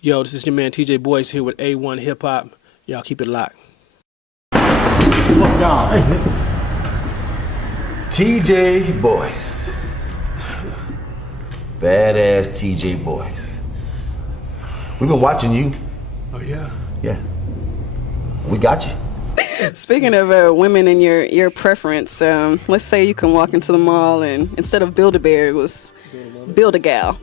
Yo, this is your man TJ Boyce here with A1HipHop. Y'all keep it locked. Fuck y'all. Hey, nigga. TJ Boyce. Badass TJ Boyce. We've been watching you. Oh yeah. Yeah. We got you. Speaking of women and your preference, let's say you can walk into the mall and instead of Build-A-Bear, it was Build-A-Gal.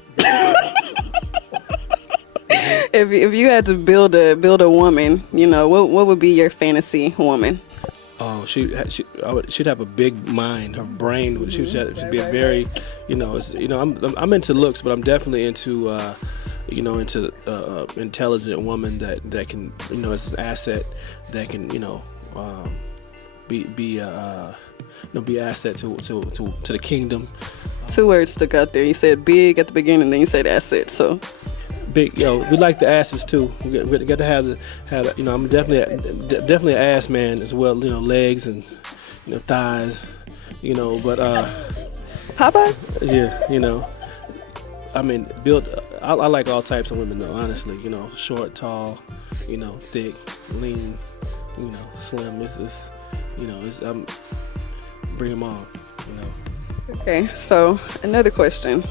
If you had to build a woman, you know, what would be your fantasy woman? Oh, she'd have a big mind. Her brain would should be a very, I'm into looks, but I'm definitely into intelligent woman that can, as an asset that can, be asset to the kingdom. Two words stuck out there. You said big at the beginning, then you said asset. So big, we like the asses too. We got to have I'm definitely an ass man as well. Legs and thighs. But Popeye? Yeah. I mean, I like all types of women though. Honestly, short, tall, thick, lean, slim. Bring them on. Okay, so another question.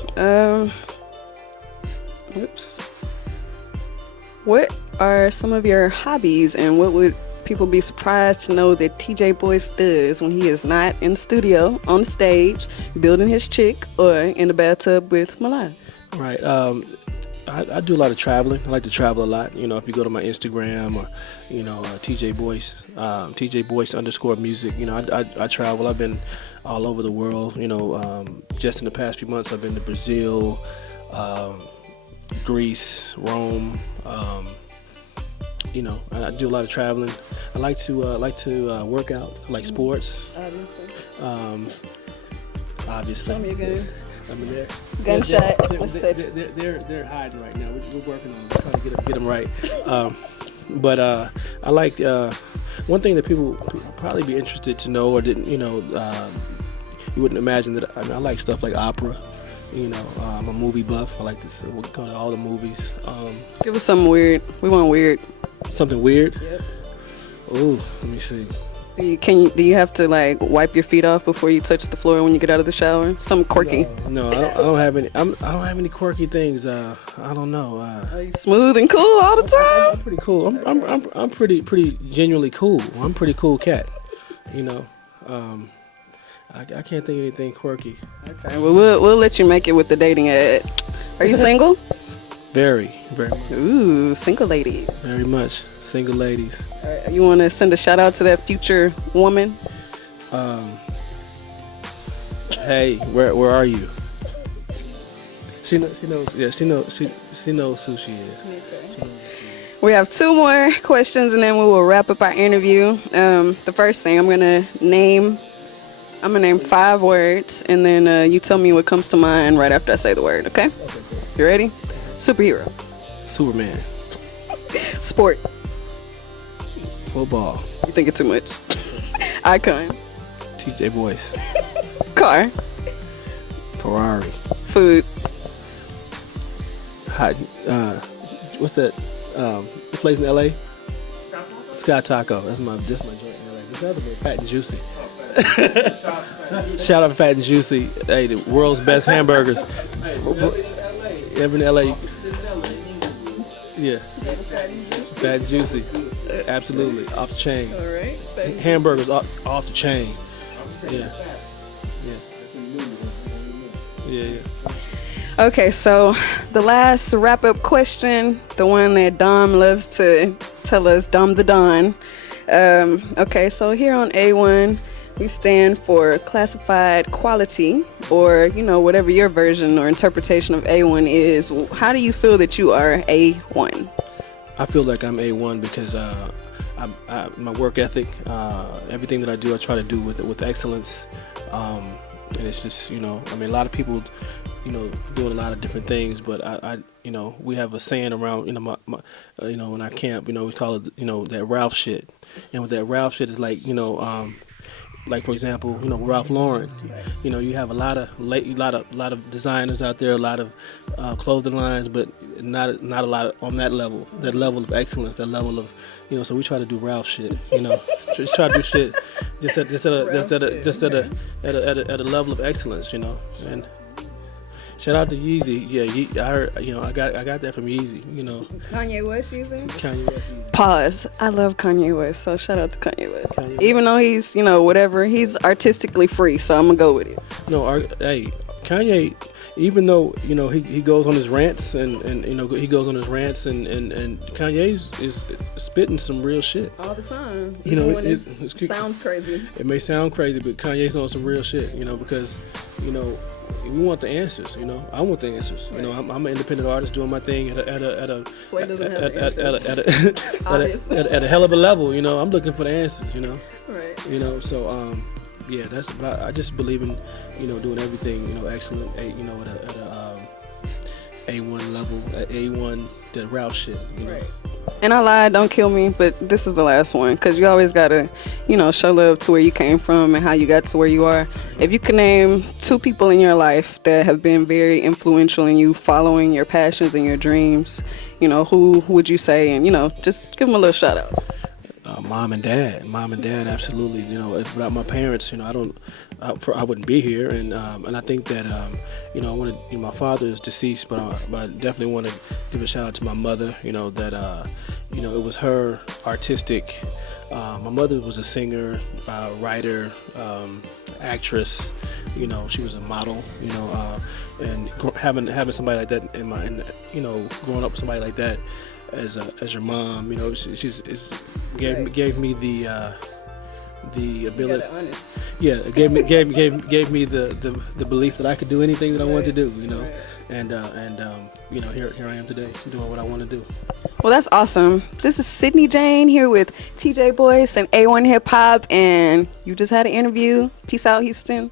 What are some of your hobbies, and what would people be surprised to know that TJ Boyce does when he is not in the studio, on the stage, building his chick, or in the bathtub with Milan? Right. I do a lot of traveling. I like to travel a lot. If you go to my Instagram or, TJ Boyce, TJ Boyce _music. I travel. I've been all over the world. Just in the past few months, I've been to Brazil, Greece, Rome. I do a lot of traveling. I like to work out. I like sports. Obviously. Tell me again. I mean, Gunshot. They're hiding right now. We're working on trying to get them right. But I like one thing that people probably be interested to know or didn't, you wouldn't imagine that. I like stuff like opera. I'm a movie buff. I like to go to all the movies. Give us something weird. We want weird. Something weird? Yep. Ooh, let me see. Do you have to like wipe your feet off before you touch the floor when you get out of the shower? Something quirky. No, I don't have any. I don't have any quirky things. I don't know. Are you smooth and cool all the time? I'm pretty cool. I'm pretty genuinely cool. I'm a pretty cool cat. I can't think of anything quirky. Okay, well we'll let you make it with the dating ad. Are you single? Very much. Ooh, single lady. Very much. Single ladies. You want to send a shout out to that future woman? Hey, where are you? She knows. Yeah, she knows who she is. Okay. We have two more questions and then we will wrap up our interview. The first thing I'm gonna name 5 words and then you tell me what comes to mind right after I say the word. Okay? Okay, cool. You ready? Superhero. Superman. Sport. Football. You think it's too much? Icon. TJ Boyce. Car. Ferrari. Food. Hot. What's that? The place in LA? Sky Taco. That's my joint in LA. This other one, Fat and Juicy. Shout out to Fat and Juicy. Hey, the world's best hamburgers. Ever in LA? Yeah. Fat and Juicy. Absolutely. Off the chain. All right. Hamburgers off the chain. Yeah. Yeah. Okay, so the last wrap-up question, the one that Dom loves to tell us, Dom the Don. Okay, so here on A1, we stand for classified quality, or, whatever your version or interpretation of A1 is. How do you feel that you are A1? I feel like I'm A1 because my work ethic, everything that I do, I try to do with excellence. And it's just, a lot of people, doing a lot of different things, but we have a saying around, in our camp, we call it, that Ralph shit. And with that Ralph shit is like, like for example, Ralph Lauren. You have a lot of designers out there, a lot of clothing lines, but not a lot on that level of excellence, that level of, so we try to do Ralph shit, just try to do shit at a level of excellence, and shout out to Yeezy. Yeah, I heard, I got that from Yeezy, Kanye West Yeezy? Kanye West Yeezy. Pause. I love Kanye West, so shout out to Kanye West. Kanye West. Even though he's, whatever, he's artistically free, so I'm gonna go with it. No, hey, Kanye, even though, he goes on his rants and Kanye's is spitting some real shit. All the time. It sounds crazy. It may sound crazy, but Kanye's on some real shit, because, we want the answers, I want the answers. Right. I'm an independent artist doing my thing at a Sway doesn't have the answers. at a hell of a level, I'm looking for the answers, Right. So yeah, I just believe in, doing everything, excellent, at a A1 level, at A1, that Ralph shit, Right. And I lied, don't kill me, but this is the last one, because you always gotta, show love to where you came from and how you got to where you are. If you could name 2 people in your life that have been very influential in you following your passions and your dreams, who would you say? And, just give them a little shout out. Mom and dad, absolutely. If without my parents, I wouldn't be here. And I think that, I want to. My father is deceased, but I definitely want to give a shout out to my mother. That it was her artistic. My mother was a singer, writer, actress. She was a model. And having somebody like that growing up with somebody like that as your mom, gave me the ability. Yeah, it gave me the belief that I could do anything that I wanted to do, Right. and here I am today doing what I want to do. Well, that's awesome. This is Ms.Jane here with TJ Boyce and A1HipHop, and you just had an interview. Peace out, Houston.